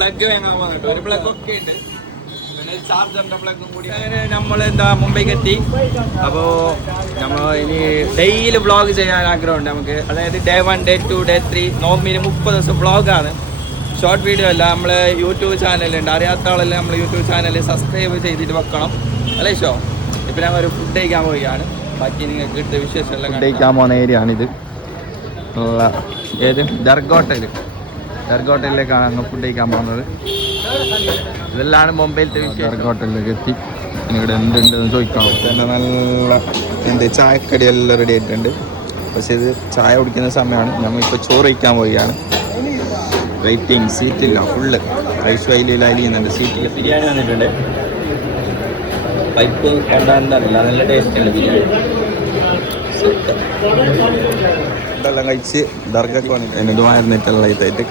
Plug വാങ്ങാൻ വന്നിട്ട് ഒരു പ്ലഗ് ഒക്കെ ഉണ്ട്, പിന്നെ ചാർജറിന്റെ പ്ലഗും കൂടി. അങ്ങനെ നമ്മളെന്താ മുംബൈക്ക് എത്തി. അപ്പോൾ നമ്മൾ ഇനി ഡെയിലി വ്ളോഗ് ചെയ്യാൻ ആഗ്രഹമുണ്ട് നമുക്ക്. അതായത് ഡേ 1, ഡേ 2, ഡേ 3 നോർമലി 30 ദിവസം വ്ളോഗാണ്, ഷോർട്ട് വീഡിയോ അല്ല. നമ്മൾ യൂട്യൂബ് ചാനലുണ്ട്, അറിയാത്ത ആളെല്ലാം നമ്മൾ യൂട്യൂബ് ചാനൽ സബ്സ്ക്രൈബ് ചെയ്തിട്ട് വെക്കണം അല്ലേ ഷോ. ഇപ്പം ഞാൻ ഒരു ഫുഡ് കഴിക്കാൻ പോവുകയാണ്. ബാക്കി നിങ്ങൾക്ക് കിട്ടിയ വിശേഷം എല്ലാം കഴിക്കാൻ പോകുന്ന ഏരിയ ആണിത്. ഏത് ദർഗോട്ടലിലേക്കാണ് അങ്ങ് ഫുഡ് കഴിക്കാൻ പോകുന്നത്. ഇതെല്ലാം മുംബൈയിലത്തെ ദർഗോട്ടലിലേക്ക് എത്തി. ഇവിടെ എന്തുണ്ടെന്ന് ചോദിക്കണം. തന്നെ നല്ല ചായക്കടി എല്ലാം റെഡി ആയിട്ടുണ്ട്. പക്ഷേ ഇത് ചായ കുടിക്കുന്ന സമയമാണ്. നമ്മളിപ്പോൾ ചോറ് കഴിക്കാൻ പോവുകയാണ്. വെയിറ്റിംഗ്, സീറ്റില്ല, ഫുള്ള് റൈസ് വൈലിയിൽ അലിയുന്നുണ്ട്. സീറ്റിൽ ബിരിയാണി വന്നിട്ടുണ്ട്. പൈപ്പ് എന്താണെന്നറിയില്ല, നല്ല ടേസ്റ്റ് ഉണ്ട് ബിരിയാണി. ഇതെല്ലാം കഴിച്ച് ദർഗക്ക് വന്നിട്ട് എന്നോട് വായിരുന്നിട്ടെല്ലാം ഇതായിട്ട്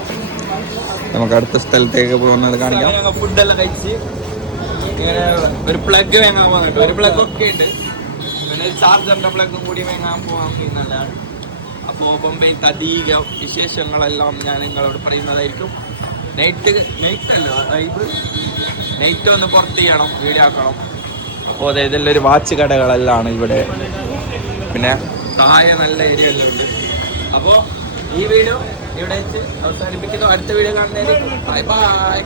നമുക്ക് അടുത്ത സ്ഥലത്തേക്ക് പോകുന്നത് കാണിക്കാം. ഫുഡെല്ലാം കഴിച്ച് ഇങ്ങനെ ഒരു പ്ലഗ് വാങ്ങാൻ പോകുന്നുണ്ട്. ഒരു പ്ലഗ് ഒക്കെ ഉണ്ട്, പിന്നെ ചാർജറിന്റെ പ്ലഗും കൂടി വാങ്ങാൻ പോകാൻ നല്ലതാണ്. അപ്പോൾ ബോംബെയിലത്തെ അധികം വിശേഷങ്ങളെല്ലാം ഞാൻ നിങ്ങളോട് പറയുന്നതായിരിക്കും. നൈറ്റ് ഒന്ന് പുറത്ത് ചെയ്യണം, വീഡിയോ ആക്കണം. അപ്പോൾ അതായത് ഒരു വാച്ച് കടകളെല്ലാം ഇവിടെ, പിന്നെ താഴെ നല്ല ഏരിയ എല്ലാം ഉണ്ട്. അപ്പോൾ ഈ വീഡിയോ ഇവിടെ വെച്ച് അവസാനിപ്പിക്കുന്നു. അടുത്ത വീഡിയോ കാണുന്നതായിരിക്കും. Bye bye.